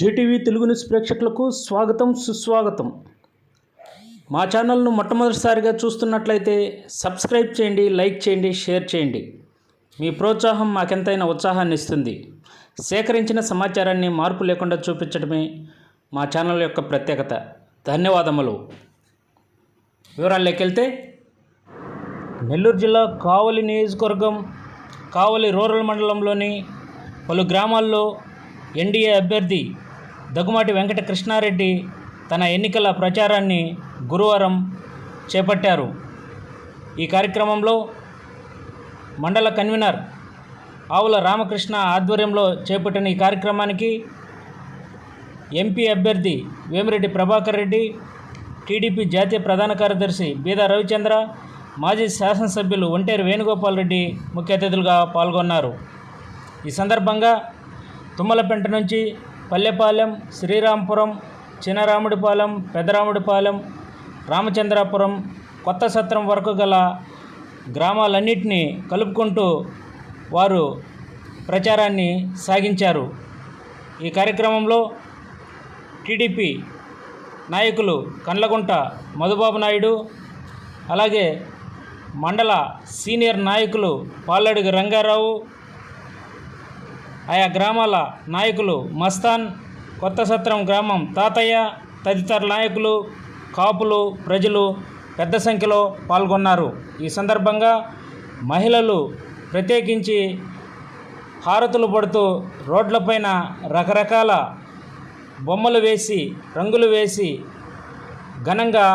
JTV Telugu news ప్రేక్షకులకు స్వాగతం సుస్వాగతం. మా ఛానల్ను మొట్టమొదటిసారిగా చూస్తున్నట్లయితే సబ్స్క్రైబ్ చేయండి, లైక్ చేయండి, షేర్ చేయండి. మీ ప్రోత్సాహం మాకెంతైనా ఉత్సాహాన్ని ఇస్తుంది. సేకరించిన సమాచారాన్ని మార్పు లేకుండా చూపించడమే మా ఛానల్ యొక్క ప్రత్యేకత. ధన్యవాదములు. వివరాల్లోకి వెళ్తే, నెల్లూరు జిల్లా కావలి నియోజకవర్గం కావలి రూరల్ మండలంలోని పలు గ్రామాల్లో ఎన్డీఏ అభ్యర్థి దగ్గుమాటి వెంకట కృష్ణారెడ్డి తన ఎన్నికల ప్రచారాన్ని గురువారం చేపట్టారు. ఈ కార్యక్రమంలో మండల కన్వీనర్ ఆవుల రామకృష్ణ ఆధ్వర్యంలో చేపట్టిన ఈ కార్యక్రమానికి ఎంపీ అభ్యర్థి వేమిరెడ్డి ప్రభాకర్ రెడ్డి, టీడీపీ జాతీయ ప్రధాన కార్యదర్శి బీదా రవిచంద్ర, మాజీ శాసనసభ్యులు ఒంటేరు వేణుగోపాల్ రెడ్డి ముఖ్య అతిథులుగా పాల్గొన్నారు. ఈ సందర్భంగా తుమ్మలపెంట నుంచి పల్లెపాలెం, శ్రీరాంపురం, చినరాముడిపాలెం, పెద్దరాముడిపాలెం, రామచంద్రాపురం, కొత్త సత్రం వరకు గల గ్రామాలన్నింటినీ కలుపుకుంటూ వారు ప్రచారాన్ని సాగించారు. ఈ కార్యక్రమంలో టీడీపీ నాయకులు కండ్లగుంట మధుబాబు నాయుడు, అలాగే మండల సీనియర్ నాయకులు పాల్లడుగు రంగారావు, ఆయా గ్రామాల నాయకులు మస్తాన్, కొత్త సత్రం గ్రామం తాతయ్య తదితర నాయకులు, కాపులు, ప్రజలు పెద్ద సంఖ్యలో పాల్గొన్నారు. ఈ సందర్భంగా మహిళలు ప్రత్యేకించి హారతులు పడుతూ రోడ్లపైన రకరకాల బొమ్మలు వేసి, రంగులు వేసి ఘనంగా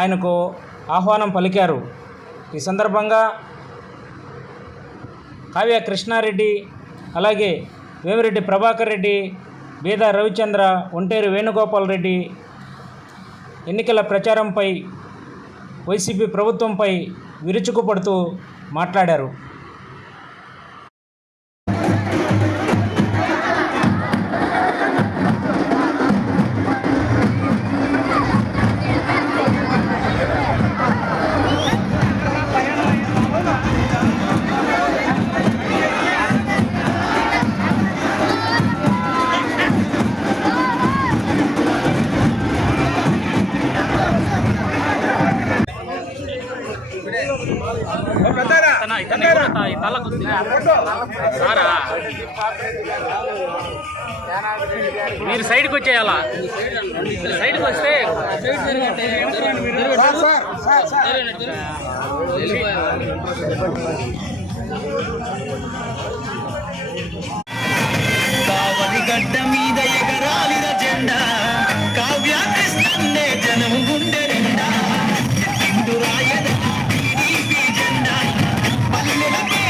ఆయనకు ఆహ్వానం పలికారు. ఈ సందర్భంగా కావ్య కృష్ణారెడ్డి, అలాగే వేమిరెడ్డి ప్రభాకర్ రెడ్డి, బీదా రవిచంద్ర, ఒంటేరు వేణుగోపాల్ రెడ్డి ఎన్నికల ప్రచారంపై, వైసీపీ ప్రభుత్వంపై విరుచుకుపడుతూ మాట్లాడారు. మీరు సైడ్కి వచ్చేయాలా? సైడ్కి వస్తే కావలి గడ్డ మీద ఎగరాలిన జెండా, కావ్య కృష్ణన్నే జనం గుండె నిండా, హిందూ రాయన టీడీపీ జెండా పల్లెలకే.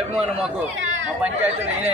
అభిమానం మాకు. మా పంచాయతీలో నేనే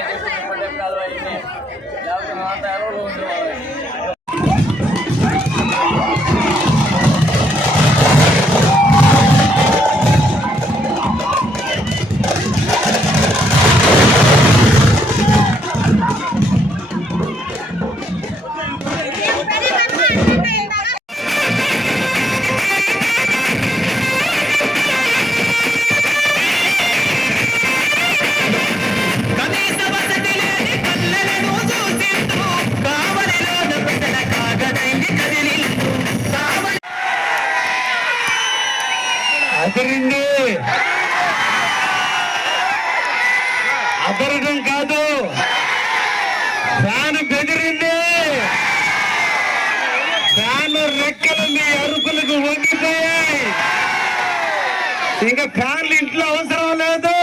బెదిరింది. అదరడం కాదు, ఫ్యాన్ బెదిరింది. ఫ్యాన్ రెక్కలు మీ అరుపులకు వంగిపోయాయి. ఇంకా ఫ్యాన్లు ఇంట్లో అవసరం లేదు.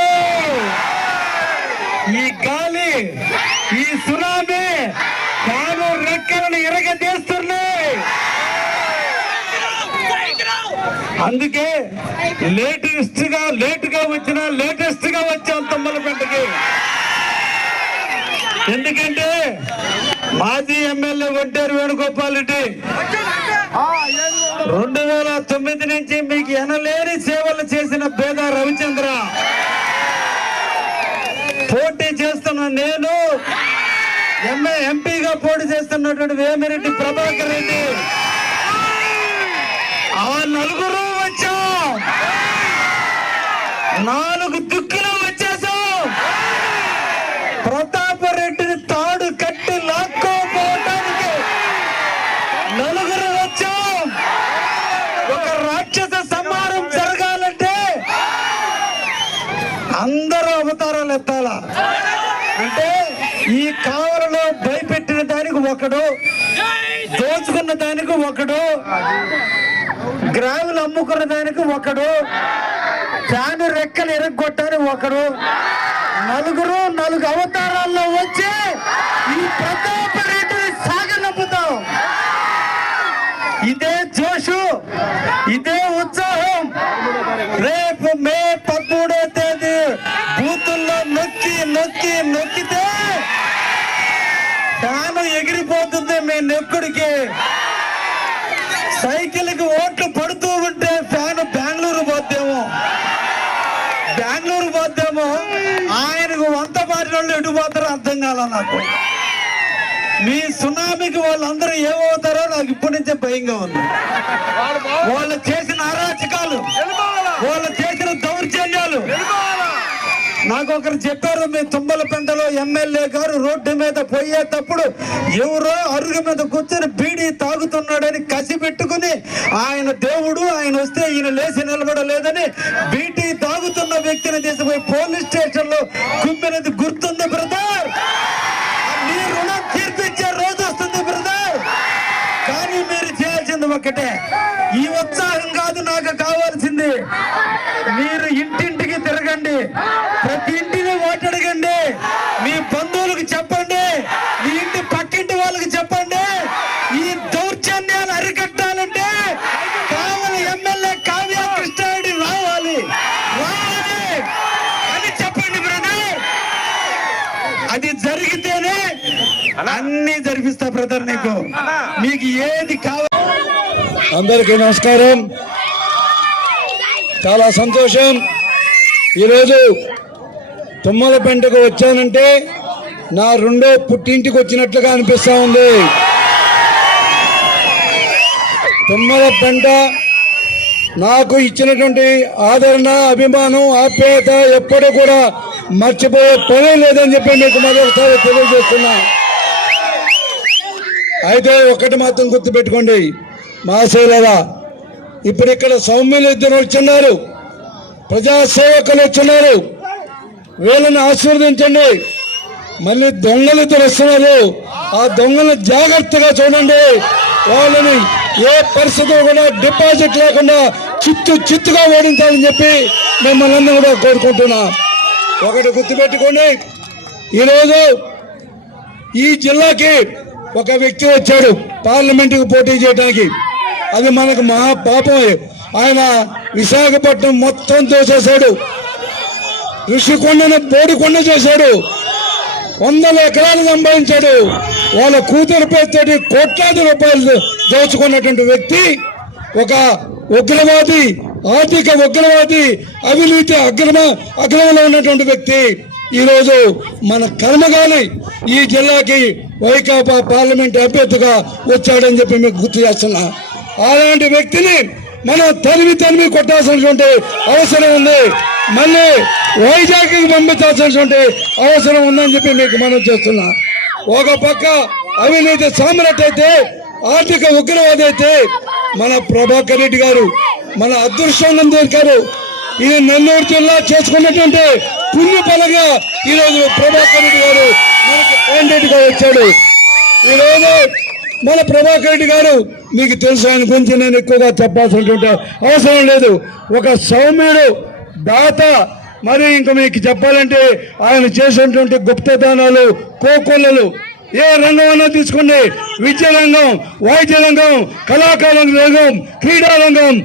ఈ గాలి, ఈ సునామీ ఫ్యాన్ రెక్కలను ఇరగదీస్తున్నాయి. అందుకే లేటుగా వచ్చాం తుమ్మలపేటకి. ఎందుకంటే మాజీ ఎమ్మెల్యే ఒంటేరు వేణుగోపాల్ రెడ్డి 2009 నుంచి మీకు ఎనలేని సేవలు చేసిన పేద రవిచంద్ర, పోటీ చేస్తున్న నేను, ఎంపీగా పోటీ చేస్తున్నటువంటి వేమిరెడ్డి ప్రభాకర్ రెడ్డి, ఆ నలుగురు వచ్చాం. 4 దిక్కులు వచ్చేసాం. ప్రతాప్ రెడ్డిని తాడు కట్టి లాక్కోపోవటానికి నలుగురు వచ్చాం. ఒక రాక్షస సంహారం జరగాలంటే అందరూ అవతారాలు ఎత్తాలా. అంటే ఈ కావలలో భయపెట్టిన దానికి ఒకడు, దోచుకున్న దానికి ఒకడు, గ్రాములు అమ్ముకున్న దానికి ఒకడు, ఫ్యాను రెక్కలు ఎరగొట్టడానికి ఒకడు, నలుగురు 4 అవతారాల్లో వచ్చి ఈ ప్రతాప రెడ్డిని సాగనంపుతాం. ఇదే జోషు, ఇదే ఉత్సాహం. రేపు మే 13వ తేదీ బూతుల్లో నొక్కితే ఫ్యాను ఎగిరిపోతుంది మీ నెక్కుడికి. సైకిల్కి ఓట్లు పడుతూ ఉంటే ఫ్యాన్ బెంగళూరు పోద్దేమో. ఆయనకు 100 పార్టీ వాళ్ళు ఎటు పోతారో అర్థం కాల నాకు. మీ సునామీకి వాళ్ళందరూ ఏమవుతారో నాకు ఇప్పటి నుంచే భయంగా ఉంది. వాళ్ళు చేసిన అరాచకాలు, వాళ్ళు చేసిన దౌర్జన్యాలు. నాకు ఒకరు చెప్పారు, మీ తుమ్మలపెంటలో ఎమ్మెల్యే గారు రోడ్డు మీద పోయేటప్పుడు ఎవరో అరుగు మీద కూర్చొని బీడీ తాగుతున్నాడని కసి పెట్టుకుని ఆయన దేవుడు, ఆయన వస్తే ఈయన లేచి నిలబడలేదని బీడీ తాగుతున్న వ్యక్తిని తీసుకుపోయి పోలీస్ స్టేషన్ లో కుమ్మినది గుర్తుంది బ్రదర్. మీ రుణం తీర్పిచ్చే రోజు వస్తుంది బ్రదర్. కానీ మీరు చేయాల్సింది ఒకటే, ఈ ఉత్సాహం కాదు నాకు కావాల్సింది. మీరు ఇంటింటికి తిరగండి, ప్రతి ఇంటిని ఓటడగండి, మీ బంధువులకు చెప్పండి, మీ ఇంటి పక్కింటి వాళ్ళకి చెప్పండి. ఈ దౌర్జన్యాలు అరికట్టాలంటే కావాలి ఎమ్మెల్యే కావ్య కృష్ణారెడ్డి రావాలి అని చెప్పండి బ్రదర్. అది జరిగితేనే అన్ని జరిపిస్తా బ్రదర్. మీకు ఏది కావాలి. అందరికీ నమస్కారం. చాలా సంతోషం. ఈరోజు తుమ్మలపెంటకు వచ్చానంటే నా 2వ పుట్టింటికి వచ్చినట్లుగా అనిపిస్తూ ఉంది. తుమ్మలపెంట నాకు ఇచ్చినటువంటి ఆదరణ, అభిమానం, ఆప్యాయత ఎప్పుడూ కూడా మర్చిపోయే పనే లేదని చెప్పి మీకు మరొకసారి తెలియజేస్తున్నా. అయితే ఒకటి మాత్రం గుర్తుపెట్టుకోండి మహాశైలరా, ఇప్పుడు ఇక్కడ సౌమ్యులు 2 వచ్చున్నారు, ప్రజాసేవకులు వచ్చున్నారు. వీళ్ళని ఆశీర్వదించండి. మళ్ళీ దొంగలు 2 వస్తున్నారు. ఆ దొంగలను జాగ్రత్తగా చూడండి. వాళ్ళని ఏ పరిస్థితుల్లో కూడా డిపాజిట్ లేకుండా చిత్తుగా ఓడించాలని చెప్పి మిమ్మల్ని అందరూ కూడా కోరుకుంటున్నా. ఒకటి గుర్తుపెట్టుకోండి, ఈరోజు ఈ జిల్లాకి ఒక వ్యక్తి వచ్చాడు పార్లమెంటుకు పోటీ చేయడానికి. అది మనకు మహా పాపం. ఆయన విశాఖపట్నం మొత్తం దోచేశాడు, ఋషికొండను బోడికొండ చేశాడు, 100 ఎకరాలు సంపాదించాడు. వాళ్ళ కూతురు పేరుతోటి కోట్లాది రూపాయలు దోచుకున్నటువంటి వ్యక్తి, ఒక ఉగ్రవాది, ఆర్థిక ఉగ్రవాది, అవినీతి అగ్రమంలో ఉన్నటువంటి వ్యక్తి ఈరోజు మన కర్మగాలి ఈ జిల్లాకి వైకాపా పార్లమెంట్ అభ్యర్థిగా వచ్చాడని చెప్పి మీకు గుర్తు చేస్తున్నా. అలాంటి వ్యక్తిని మనం తరిమి కొట్టాల్సినటువంటి అవసరం ఉంది. మళ్ళీ వైజాగ్కి పంపించాల్సినటువంటి అవసరం ఉందని చెప్పి మీకు మనం చేస్తున్నా. ఒక పక్క అవినీతి సామ్రాట్ అయితే, ఆర్థిక ఉగ్రవాది అయితే మన ప్రభాకర్ రెడ్డి గారు, మన అదృష్టం గారు ఇది నెల్లూరు జిల్లా చేసుకున్నటువంటి పుణ్య ఫలంగా ఈరోజు ప్రభాకర్ రెడ్డి గారు మనకు క్యాండిడేట్ గా వచ్చాడు. ఈరోజు మన ప్రభాకర్ రెడ్డి గారు మీకు తెలుసు, ఆయన గురించి నేను ఎక్కువగా చెప్పాల్సినటువంటి అవసరం లేదు. ఒక సౌమ్యుడు దాత. మరి ఇంకా మీకు చెప్పాలంటే ఆయన చేసినటువంటి గుప్తదానాలు, కోకొల్లలు, ఏ రంగమైనా తీసుకోండి, విద్య రంగం, వైద్య రంగం, కళాకార రంగం, క్రీడా రంగం,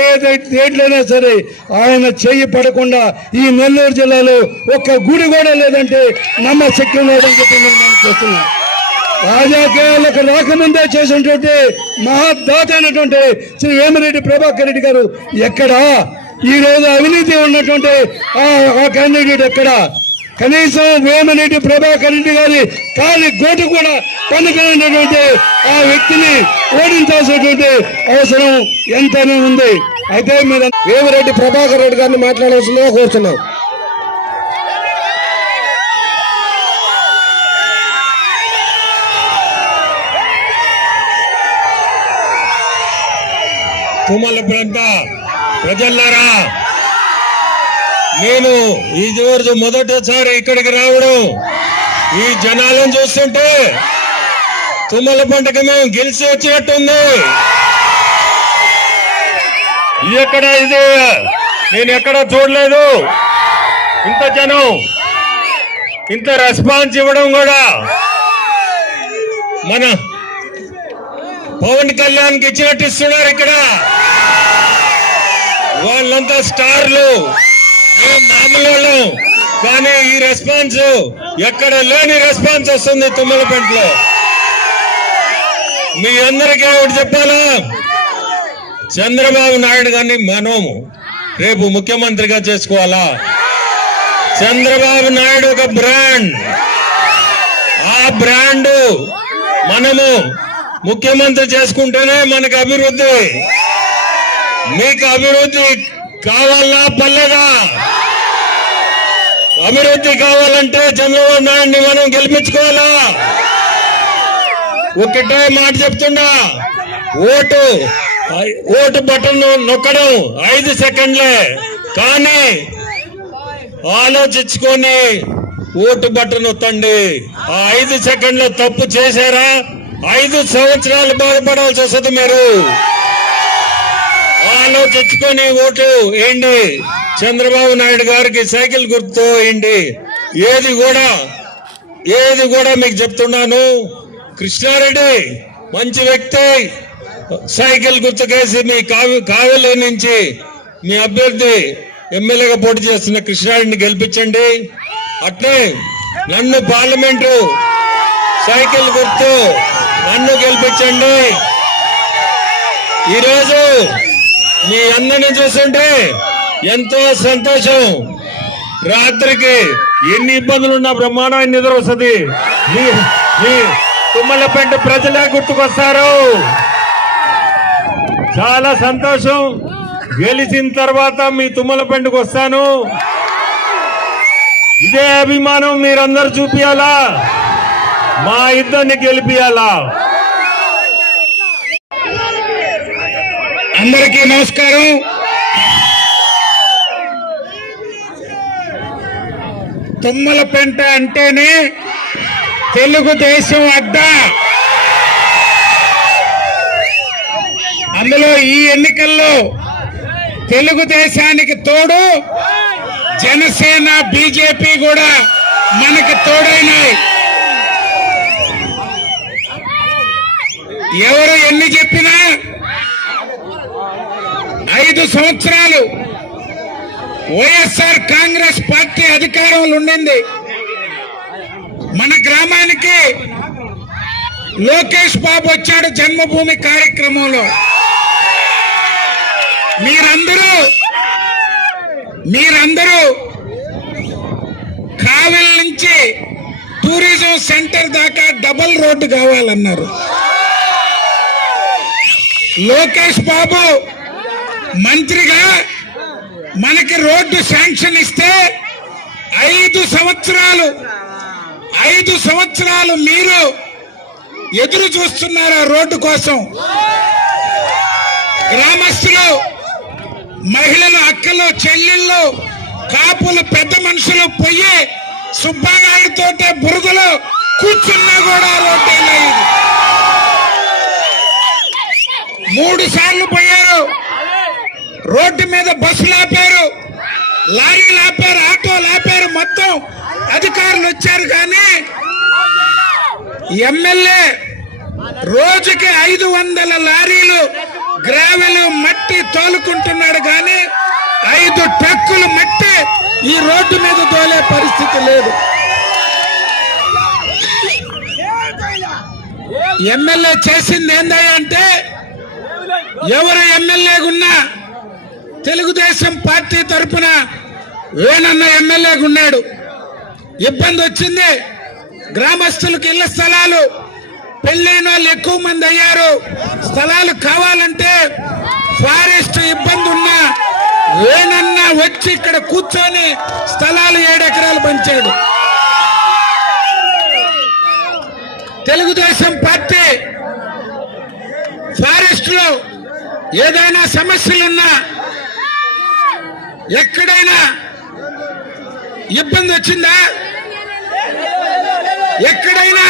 ఏదైనా సరే ఆయన చెయ్యి పడకుండా ఈ నెల్లూరు జిల్లాలో ఒక్క గుడి కూడా లేదంటే నమ్మశక్తి లేదని చెప్పి నేను చూస్తున్నాను. రాజకీయాలకు రాకముందే చేసినటువంటి మహాదాత అయినటువంటి శ్రీ వేమిరెడ్డి ప్రభాకర్ రెడ్డి గారు ఎక్కడా? ఈ రోజు అవినీతి ఉన్నటువంటి ఆ క్యాండిడేట్ ఎక్కడా? కనీసం వేమిరెడ్డి ప్రభాకర్ రెడ్డి గారి కాలి గోటు కూడా పనికినటువంటి ఆ వ్యక్తిని ఓడించాల్సినటువంటి అవసరం ఎంతైనా ఉంది. అయితే మీరు వేమిరెడ్డి ప్రభాకర్ రెడ్డి గారిని మాట్లాడాల్సిందిగా కోరుతున్నాం. తుమ్మల ప్రాంత ప్రజలారా, నేను ఈ రోజు మొదటిసారి ఇక్కడికి రావడం, ఈ జనాలను చూస్తుంటే తుమ్మల పంటకు మేము గెలిచి వచ్చినట్టుంది. ఎక్కడ ఇది నేను ఎక్కడ చూడలేదు. ఇంత జనం, ఇంత రెస్పాన్స్ ఇవ్వడం కూడా మన పవన్ కళ్యాణ్ కి ఇచ్చినట్టు ఇస్తున్నారు. ఇక్కడ వాళ్ళంతా స్టార్లు, మేము మామూలు వాళ్ళం. కానీ ఈ రెస్పాన్స్ ఎక్కడ లేని రెస్పాన్స్ వస్తుంది తుమ్మలపేటలో. మీ అందరికీ ఒకటి చెప్పాలా, చంద్రబాబు నాయుడు గారిని మనం రేపు ముఖ్యమంత్రిగా చేసుకోవాలా. చంద్రబాబు నాయుడు ఒక బ్రాండ్. ఆ బ్రాండ్ మనము ముఖ్యమంత్రి చేసుకుంటేనే మనకు అభివృద్ధి. మీకు అభివృద్ధి కావాలా పల్లెగా? అభివృద్ధి కావాలంటే చంద్రబాబు నాయుడిని మనం గెలిపించుకోవాలా. ఒకటే మాట చెప్తున్నా, ఓటు బటన్ నొక్కడం 5 సెకండ్లే. కానీ ఆలోచించుకొని ఓటు బటన్ నొత్తండి. ఆ 5 సెకండ్ల తప్పు చేశారా 5 సంవత్సరాలు బాధపడాల్సి వస్తుంది. మీరు ఆలోచించుకొని ఓటు వేయండి. చంద్రబాబు నాయుడు గారికి సైకిల్ గుర్తు వేయండి. ఏది కూడా మీకు చెప్తున్నాను, కృష్ణారెడ్డి మంచి వ్యక్తి. సైకిల్ గుర్తుకేసి మీ కావలి నుంచి మీ అభ్యర్థి ఎమ్మెల్యేగా పోటీ చేస్తున్న కృష్ణారెడ్డిని గెలిపించండి. అట్లే నన్ను పార్లమెంటు సైకిల్ గుర్తు నన్ను గెలిపించండి. ఈరోజు మీ అందరిని చూస్తుంటే ఎంతో సంతోషం. రాత్రికి ఎన్ని ఇబ్బందులున్నా బ్రహ్మాండమైన నిద్ర వస్తుంది. మీ తుమ్మలపేట ప్రజలే గుర్తుకొస్తారు. చాలా సంతోషం. గెలిచిన తర్వాత మీ తుమ్మలపేటకు వస్తాను. ఇదే అభిమానం మీరందరూ చూపియాలా, మా ఇద్దరిని గెలిపియాలా. అందరికీ నమస్కారం. తుమ్మలపెంట అంటేనే తెలుగుదేశం అడ్డా. అందులో ఈ ఎన్నికల్లో తెలుగుదేశానికి తోడు జనసేన, బీజేపీ కూడా మనకి తోడైనాయి. ఎవరు ఎన్ని చెప్పినా 5 సంవత్సరాలు వైఎస్ఆర్ కాంగ్రెస్ పార్టీ అధికారంలో ఉండింది. మన గ్రామానికి లోకేష్ బాబు వచ్చాడు జన్మభూమి కార్యక్రమంలో. మీరందరూ కావలి నుంచి టూరిజం సెంటర్ దాకా డబుల్ రోడ్డు కావాలన్నారు. లోకేష్ బాబు మంత్రిగా మనకి రోడ్డు శాంక్షన్ ఇస్తే 5 సంవత్సరాలు మీరు ఎదురు చూస్తున్నారు ఆ రోడ్డు కోసం. గ్రామస్తులు మహిళలు, అక్కలు, చెల్లెళ్ళు, కాపులు, పెద్ద మనుషులు పోయి సుబ్బానాయుడుతో బురదలో కూర్చున్నా కూడా రోడ్డేలేదు. 3 సార్లు పోయారు. రోడ్డు మీద బస్సులు ఆపారు, లారీలు ఆపారు, ఆటోలు ఆపారు, మొత్తం అధికారులు వచ్చారు. కానీ ఎమ్మెల్యే రోజుకి 500 లారీలు గ్రావెల్ మట్టి తోలుకుంటున్నాడు. కానీ 5 ట్రక్కులు మట్టి ఈ రోడ్డు మీద తోలే పరిస్థితి లేదు. ఎమ్మెల్యే చేసింది ఏందయ్యా అంటే, ఎవరు ఎమ్మెల్యేగున్నా తెలుగుదేశం పార్టీ తరఫున వేణన్న ఎమ్మెల్యేగున్నాడు. ఇబ్బంది వచ్చింది, గ్రామస్తులకు ఇళ్ల స్థలాలు, పెళ్ళైన వాళ్ళు ఎక్కువ మంది అయ్యారు, స్థలాలు కావాలంటే ఫారెస్ట్ ఇబ్బంది ఉన్నా వేణన్న వచ్చి ఇక్కడ కూర్చొని స్థలాలు 7 ఎకరాలు పంచాడు. తెలుగుదేశం పార్టీ ఫారెస్ట్ లో ఏదైనా సమస్యలున్నా, ఎక్కడైనా ఇబ్బంది వచ్చిందా? ఎక్కడైనా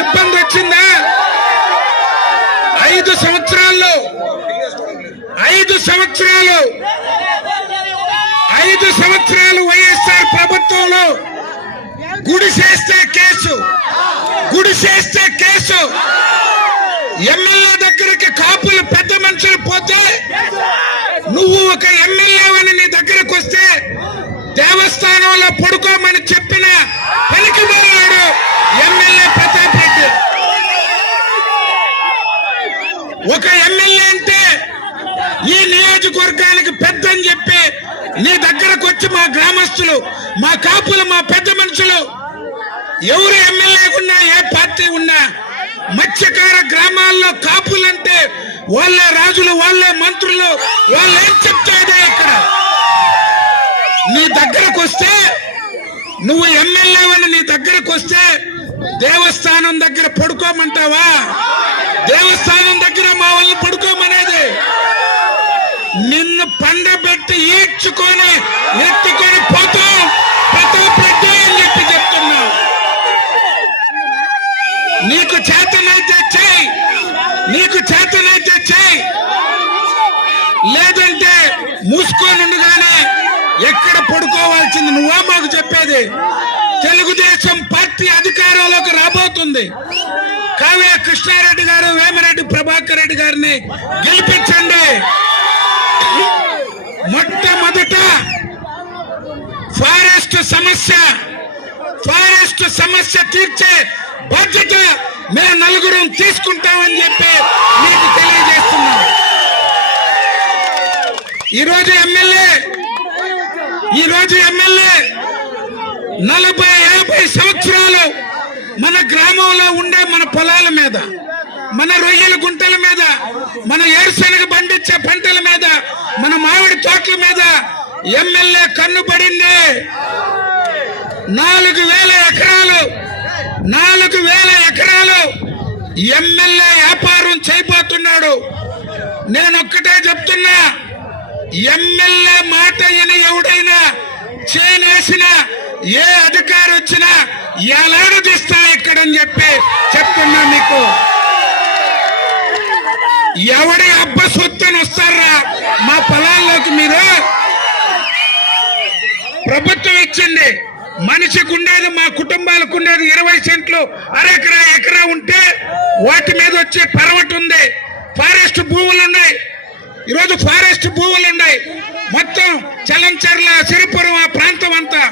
ఇబ్బంది వచ్చిందా? 5 సంవత్సరాల్లో 5 సంవత్సరాలు వైఎస్ఆర్ ప్రభుత్వంలో గుడిసేస్తే కేసు, ఎమ్మెల్యే దగ్గరికి కాపులు, పెద్ద మనుషులు పోతే నువ్వు ఒక ఎమ్మెల్యేవని నీ దగ్గరకు వస్తే దేవస్థానంలో పడుకోమని చెప్పిన పలికిబడినాడు ఎమ్మెల్యే ప్రతాప్ రెడ్డి. ఒక ఎమ్మెల్యే అంటే ఈ నియోజకవర్గానికి పెద్ద అని చెప్పి నీ దగ్గరకు వచ్చి మా గ్రామస్తులు, మా కాపులు, మా పెద్ద మనుషులు, ఎవరు ఎమ్మెల్యే ఉన్నా, ఏ పార్టీ ఉన్నా, మత్స్యకార గ్రామాల్లో కాపులంటే వాళ్ళే రాజులు, వాళ్ళే మంత్రులు, వాళ్ళు ఏం చెప్తాదే. ఇక్కడ నీ దగ్గరకు వస్తే, నువ్వు ఎమ్మెల్యేవని నీ దగ్గరకు వస్తే దేవస్థానం దగ్గర పడుకోమంటావా? దేవస్థానం దగ్గర మా వాళ్ళు పడుకోమనేది. నిన్ను పండబెట్టి ఈడ్చుకొని ఎత్తుకొని పోతాం ప్రతాప్ రెడ్డి అని చెప్పి చెప్తున్నావు. నీకు చేతనైతే చేయి, లేదంటే మూసుకొని ఉండగానే ఎక్కడ పడుకోవాల్సింది నువ్వా మాకు చెప్పేది? తెలుగుదేశం పార్టీ అధికారంలోకి రాబోతుంది. కావ్య కృష్ణారెడ్డి గారు, వేమిరెడ్డి ప్రభాకర్ రెడ్డి గారిని గెలిపించండి. మొట్టమొదట ఫారెస్ట్ సమస్య తీర్చే బాధ్యత మేము నలుగురం తీసుకుంటామని చెప్పి మీకు తెలియజేస్తున్నాం. ఈరోజు ఎమ్మెల్యే 40-50 సంవత్సరాలు మన గ్రామంలో ఉండే మన పొలాల మీద, మన రొయ్యల గుంటల మీద, మన ఏరుశనగ పండించే పంటల మీద, మన మామిడి తోటల మీద ఎమ్మెల్యే కన్నుపడింది. 4,000 ఎకరాలు ఎమ్మెల్యే వ్యాపారం చేయబోతున్నాడు. నేనొక్కటే చెప్తున్నా, ఎమ్మెల్యే మాట విని ఎవడైనా చేనేసిన ఏ అధికారి వచ్చినా ఎలాడదీస్తా ఇక్కడని చెప్పి చెప్తున్నా మీకు. ఎవడి అబ్బ సొత్తుని వస్తారా మా పొలాల్లోకి? మీరు ప్రభుత్వం ఇచ్చింది, మనిషికి ఉండేది, మా కుటుంబాలకు ఉండేది 20 సెంట్లు, అరెకరా ఎకరా ఉంటే వాటి మీద వచ్చే పరవటి ఉంది. ఫారెస్ట్ భూములు ఉన్నాయి, ఈరోజు ఫారెస్ట్ భూములు ఉన్నాయి. మొత్తం చలంచర్ల, సిరిపురం ఆ ప్రాంతం అంతా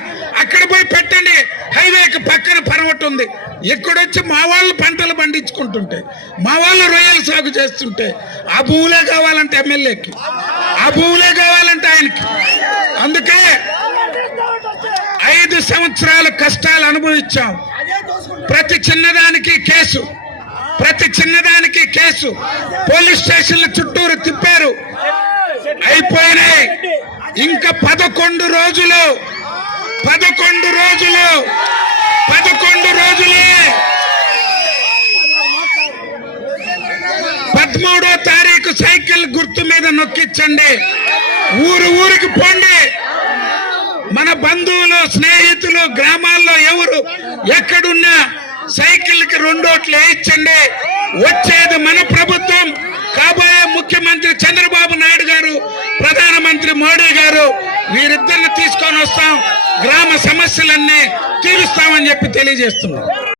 అక్కడ పోయి పెట్టండి. హైవేకి పక్కన పరవటి ఉంది. ఇక్కడొచ్చి మా వాళ్ళు పంటలు పండించుకుంటుంటే, మా వాళ్ళు రొయ్యలు సాగు చేస్తుంటే ఆ భూములే కావాలంటే ఎమ్మెల్యేకి, ఆ భూములే కావాలంటే ఆయనకి. అందుకే 5 సంవత్సరాలు కష్టాలు అనుభవించాం. ప్రతి చిన్నదానికి కేసు, పోలీస్ స్టేషన్ల చుట్టూరు తిప్పారు, అయిపోయినాయి. ఇంకా 11 రోజులే 13వ తారీఖు సైకిల్ గుర్తు మీద నొక్కించండి. ఊరికి పోండి. మన బంధువులు స్నేహితులు గ్రామాల్లో ఎవరు ఎక్కడున్నా సైకిల్ కి 2 ఓట్లు వేయించండి. వచ్చేది మన ప్రభుత్వం. కాబోయే ముఖ్యమంత్రి చంద్రబాబు నాయుడు గారు, ప్రధానమంత్రి మోడీ గారు, వీరిద్దరిని తీసుకొని వస్తాం. గ్రామ సమస్యలన్నీ తీరుస్తామని చెప్పి తెలియజేస్తున్నాం.